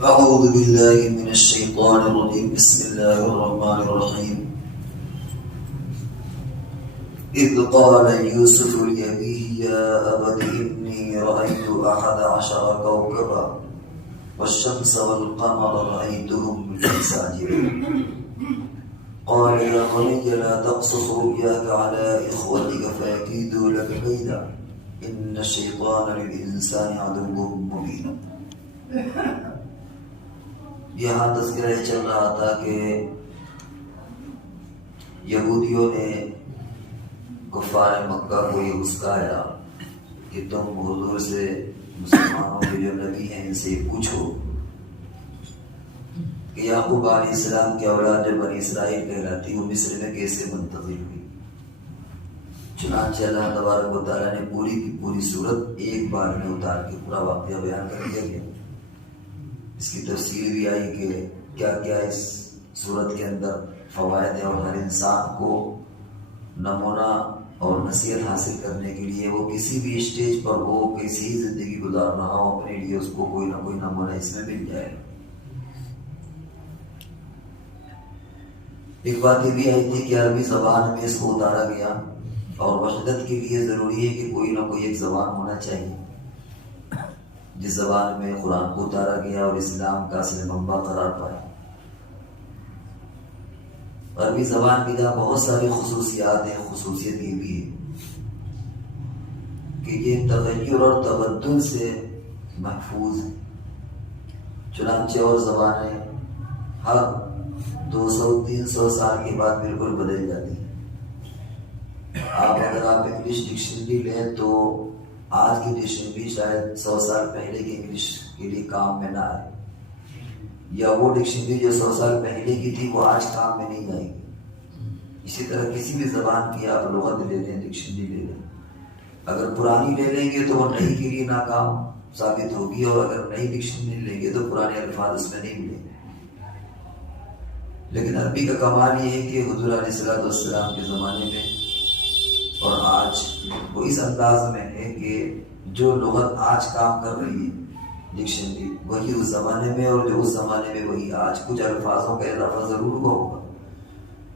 أعوذ بالله من الشيطان الرجيم بسم الله الرحمن الرحيم إذ قال يوسف لأبيه يا أبت إني رأيت 11 كوكبا والشمس والقمر رأيتهم لي ساجدين قال يا بني لا تقصص رؤياك على إخوتك فيكيدوا لك كيدا إن الشيطان للإنسان عدو مبين. یہاں تذکرہ چل رہا تھا کہ یہودیوں نے کفار مکہ کو یہ اکسایا کہ تم حضور سے مسلمانوں کے جو نبی ہیں ان سے پوچھو کہ یعقوب علیہ السلام کی اولاد جو بنی اسرائیل کہلاتی وہ مصر میں کیسے منتقل ہوئی. چنانچہ اللہ تبارک و تعالیٰ نے پوری کی پوری صورت ایک بار میں اتار کے پورا واقعہ بیان کر دیا گیا. اس کی تفصیل بھی آئی کہ کیا کیا اس صورت کے اندر فوائد ہیں اور ہر انسان کو نمونہ اور نصیحت حاصل کرنے کے لیے وہ کسی بھی اسٹیج پر ہو کیسی ہی زندگی گزار رہا ہو اپنے لیے اس کو کوئی نہ کوئی نمونہ اس میں مل جائے. ایک بات یہ بھی آئی تھی کہ عربی زبان میں اس کو اتارا گیا اور وحدت کے لیے ضروری ہے کہ کوئی نہ کوئی ایک زبان ہونا چاہیے جس زبان میں قرآن کو اتارا گیا اور اسلام کا اصل منبع قرار پایا. عربی زبان کی جہاں بہت ساری خصوصیات ہیں، خصوصیت یہ بھی ہے کہ یہ تغیر اور تبدل سے محفوظ ہے. چنانچہ اور زبانیں ہر 200-300 سال کے بعد بالکل بدل جاتی ہیں. اگر آپ انگلش ڈکشنری لیں تو آج کی ڈکشنری شاید 100 سال پہلے کی انگلش کے لیے کام میں نہ آئے، یا وہ ڈکشنری جو 100 سال پہلے کی تھی وہ آج کام میں نہیں آئے گی. اسی طرح کسی بھی زبان کی آپ لغت لے لیں، ڈکشنری لے لیں، اگر پرانی لے لیں گے تو وہ نئی کے لیے ناکام ثابت ہوگی، اور اگر نئی ڈکشنری لیں گے تو پرانے الفاظ اس میں نہیں ملیں گے. لیکن عربی کا کمال یہ ہے کہ حضور علیہ السلام کے زمانے میں اور آج وہ اس انداز میں ہے کہ جو لغت آج کام کر رہی ہے ڈکشنری وہی اس زمانے میں، اور جو اس زمانے میں وہی آج. کچھ الفاظوں کا اضافہ ضرور ہوگا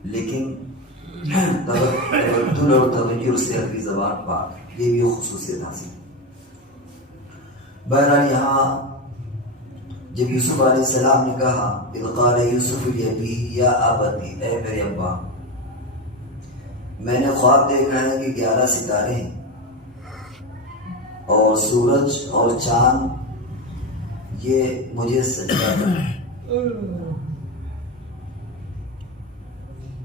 لیکن تبدل اور تغیر سے عربی زبان پاک یہ بھی خصوصیت حاصل. بہرحال یہاں جب یوسف علیہ السلام نے کہا اذ قال یوسف لابیہ یا ابتی، اے میرے ابا میں نے خواب دیکھا ہے کہ 11 ستارے ہیں اور سورج اور چاند یہ مجھے سجدہ کریں.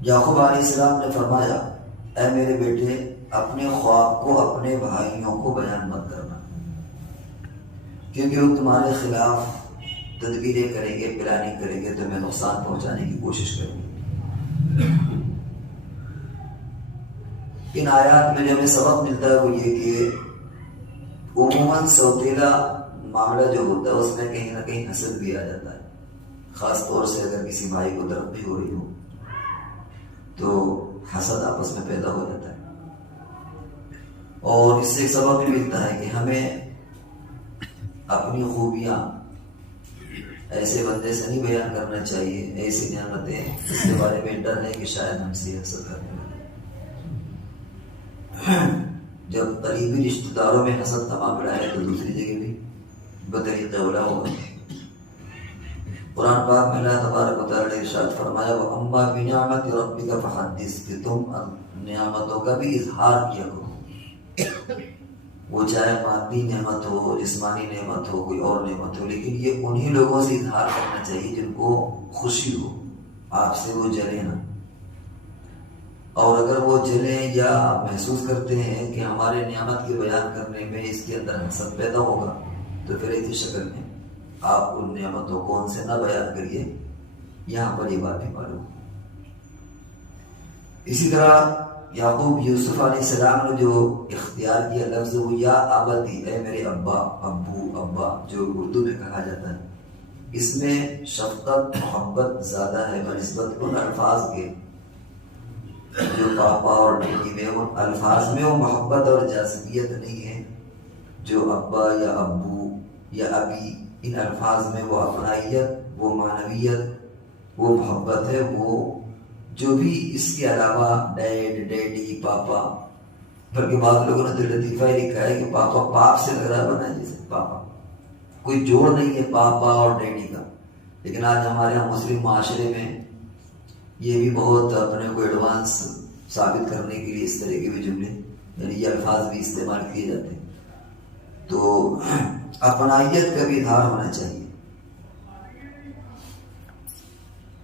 یعقوب علیہ السلام نے فرمایا اے میرے بیٹے اپنے خواب کو اپنے بھائیوں کو بیان مت کرنا، کیونکہ وہ تمہارے خلاف تدبیریں کریں گے، پلاننگ کریں گے، تمہیں نقصان پہنچانے کی کوشش کریں گے. ان آیات میں جو ہمیں سبق ملتا ہے وہ یہ کہ عموماً سوتیلا معاملہ جو ہوتا ہے اس میں کہیں نہ کہیں حسد بھی آ جاتا ہے، خاص طور سے اگر کسی بھائی کو ترقی ہو رہی ہو تو حسد آپس میں پیدا ہو جاتا ہے. اور اس سے ایک سبق بھی ملتا ہے کہ ہمیں اپنی خوبیاں ایسے بندے سے نہیں بیان کرنا چاہیے، ایسی نعمتیں جس کے بارے میں ڈر ہے کہ شاید ہم سے حسد کرنے لگے. جب قریبی رشتہ داروں میں حسد تمام رہا ہے تو دوسری جگہ بھی بطریق اولا ہوگا. قرآن پاک میں اللہ تبارک و تعالیٰ نے ارشاد فرمایا وَأَمَّا بِنِعْمَتِ رَبِّكَ فَحَدِّثْ، کہ تم نعمتوں کا بھی اظہار کیا کرو، وہ چاہے مادی نعمت ہو، جسمانی نعمت ہو، کوئی اور نعمت ہو، لیکن یہ انہی لوگوں سے اظہار کرنا چاہیے جن کو خوشی ہو، آپ سے وہ جلے نہ. اور اگر وہ جلیں یا محسوس کرتے ہیں کہ ہمارے نعمت کے بیان کرنے میں اس کے اندر حسد پیدا ہوگا تو پھر اسی شکل میں آپ ان نعمتوں کو ان سے نہ بیان کریے. یہاں پر یہ بات بھی معلوم. اسی طرح یعقوب یوسف علیہ السلام نے جو اختیار کیا لفظ وہ یا ابتی، اے میرے ابا، ابو، ابا جو اردو میں کہا جاتا ہے، اس میں شفقت محبت زیادہ ہے بنسبت ان الفاظ کے جو پاپا اور بیٹی میں. ان الفاظ میں وہ محبت اور جاذبیت نہیں ہے جو ابا یا ابو یا ابی ان الفاظ میں وہ اپنائیت، وہ معنویت، وہ محبت ہے، وہ جو بھی اس کے علاوہ ڈیڈ، ڈیڈی، پاپا، بلکہ بعض لوگوں نے تو لطیفہ ہی لکھا ہے کہ پاپا پاپ سے لگ رہا بنا ہے، جیسے پاپا کوئی جوڑ نہیں ہے پاپا اور ڈیڈی کا. لیکن آج ہمارے یہاں مسلم معاشرے میں یہ بھی بہت اپنے کو ایڈوانس ثابت کرنے کے لیے اس طرح کے بھی جملے، یعنی یہ الفاظ بھی استعمال کیے جاتے ہیں. تو اپنائیت کا بھی اظہار ہونا چاہیے.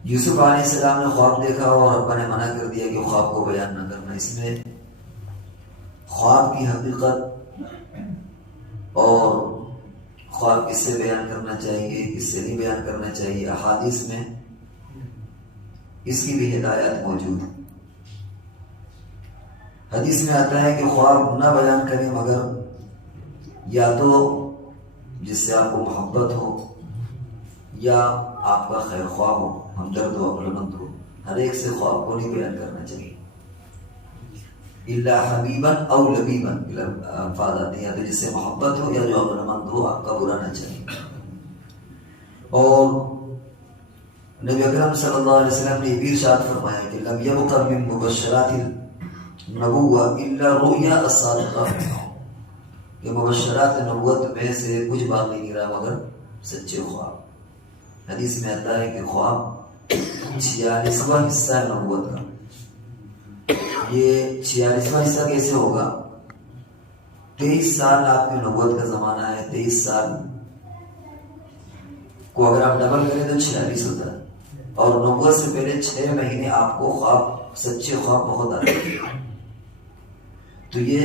یوسف علیہ السلام نے خواب دیکھا اور ابا نے منع کر دیا کہ خواب کو بیان نہ کرنا. اس میں خواب کی حقیقت اور خواب کس سے بیان کرنا چاہیے، کس سے نہیں بیان کرنا چاہیے، احادیث میں اس کی بھی ہدایات موجود ہیں. حدیث میں آتا ہے کہ خواب نہ بیان کریں مگر یا تو جس سے آپ کو محبت ہو یا آپ کا خیر خواہ ہو، ہمدرد ہو، عقلمند ہو. ہر ایک سے خواب کو نہیں بیان کرنا چاہیے. الا حبیبا او لبیبا الفاظ آتے ہیں، یا تو جس سے محبت ہو یا جو عقلمند ہو، آپ کا برا نہ چاہیے. اور نبی اکرم صلی اللہ علیہ وسلم نے یہ بھی ارشاد فرمایا کہ لم یبق من مبشرات النبوہ الا رؤیا الصادقہ، کہ مبشرات نبوت میں سے کچھ باقی نہیں رہا مگر سچے خواب. حدیث میں آتا ہے کہ خواب 46واں حصہ ہے نبوت کا. یہ 46واں حصہ کیسے ہوگا؟ 23 سال آپ کی نبوت کا زمانہ ہے. 23 سال کو اگر آپ ڈبل کریں تو 46 ہوتا ہے. اور نبوت سے پہلے 6 مہینے آپ کو خواب، سچے خواب بہت آتے ہیں. تو یہ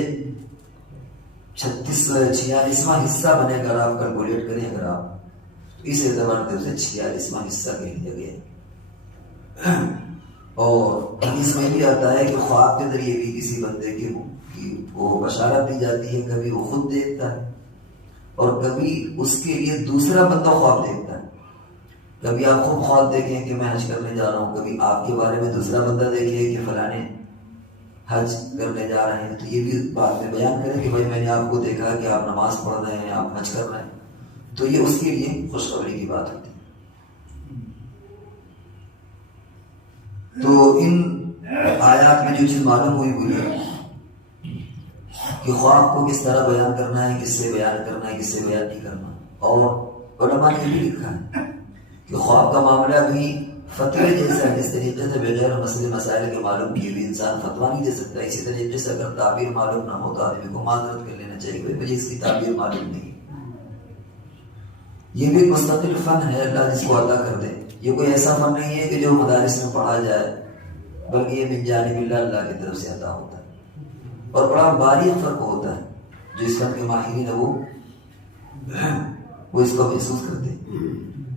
46واں حصہ بنے گا. آپ کیلکولیٹ کریں اگر آپ، اس اعتبار سے اسے 46واں حصہ کہہ دیا گیا. اور حدیث میں بھی آتا ہے کہ خواب کے ذریعے بھی کسی بندے کی وہ بشارت دی جاتی ہے. کبھی وہ خود دیکھتا ہے اور کبھی اس کے لیے دوسرا بندہ خواب دیکھتا ہے. کبھی آپ خود خواب دیکھیں کہ میں حج کرنے جا رہا ہوں، کبھی آپ کے بارے میں دوسرا بندہ دیکھے کہ فلانے حج کرنے جا رہے ہیں. تو یہ بھی بعد میں بیان کریں کہ بھائی میں نے آپ کو دیکھا کہ آپ نماز پڑھ رہے ہیں، آپ حج کر رہے ہیں. تو یہ اس کے لیے خوشخبری کی بات ہوتی ہے. تو ان آیات میں جو چیز معلوم ہوئی وہ ہے کہ خواب کو کس طرح بیان کرنا ہے، کس سے بیان کرنا ہے، کس سے بیان نہیں کرنا. اور علماء نے یہ بھی لکھا ہے کہ خواب کا معاملہ بھی فتوے جیسا ہے. جس طریقے سے بغیر مسائل کے معلوم کیے بھی انسان فتویٰ نہیں دے سکتا، اسی طریقے سے اگر تعبیر معلوم نہ ہو تو آدمی کو معذرت کر لینا چاہیے، مجھے اس کی تعبیر معلوم نہیں. یہ بھی ایک مستقل فن ہے، اللہ جس کو عطا کر دے. یہ کوئی ایسا فن نہیں ہے کہ جو مدارس میں پڑھا جائے، بلکہ یہ من جانب اللہ کی طرف سے عطا ہوتا ہے. اور بڑا باریک فرق ہوتا ہے. جو اس فن کے ماہرین ہے وہ اس کو محسوس کرتے ہیں.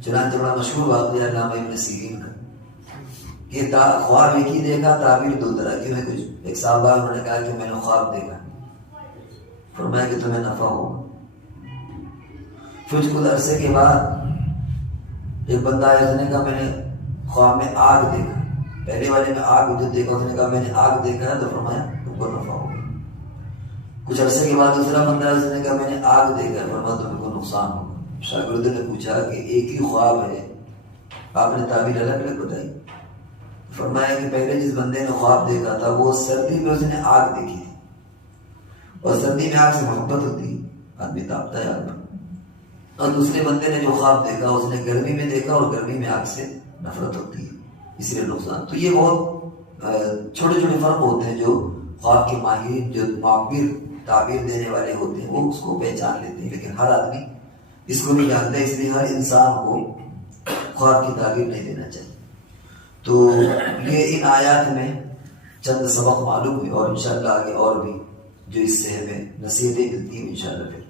چنانچہ بڑا مشہور واقعہ علامہ ابن سیرین کا کہ خواب ایک ہی دیکھا، تعبیر 2 طرح کی ہے. کچھ ایک صحابہ انہوں نے کہا کہ میں نے خواب دیکھا، فرمایا کہ تمہیں نفع ہوگا. پھر کچھ عرصے کے بعد ایک بندہ آیا، اس نے کہا میں نے خواب میں آگ دیکھا. پہلے والے میں آگ جو دیکھا، اس نے کہا میں نے آگ دیکھا ہے، تو فرمایا تم کو نفع ہوگا. کچھ عرصے کے بعد دوسرا بندہ آیا، اس نے کہا میں نے آگ دیکھا ہے، فرمایا تم کو نقصان ہوگا. شاگردوں نے پوچھا کہ ایک ہی خواب ہے، آپ نے تعبیر الگ الگ بتائی. فرمایا کہ پہلے جس بندے نے خواب دیکھا تھا وہ سردی میں اس نے آگ دیکھی تھی، اور سردی میں آگ سے محبت ہوتی ہے، آدمی تاپتا ہے آگ میں. اور دوسرے بندے نے جو خواب دیکھا اس نے گرمی میں دیکھا، اور گرمی میں آگ سے نفرت ہوتی ہے، اس لیے نقصان. تو یہ بہت چھوٹے چھوٹے فرق ہوتے ہیں جو خواب کے ماہرین، جو معبر تعبیر دینے والے ہوتے ہیں، وہ اس کو پہچان لیتے ہیں. لیکن ہر آدمی اس کو نہیں جانتا، اس لیے ہر انسان کو خواب کی تعبیر نہیں دینا چاہیے. تو یہ ان آیات میں چند سبق معلوم ہوئے، اور انشاءاللہ آگے اور بھی جو اس سے ہمیں نصیحتیں ملتی ہیں انشاءاللہ پھر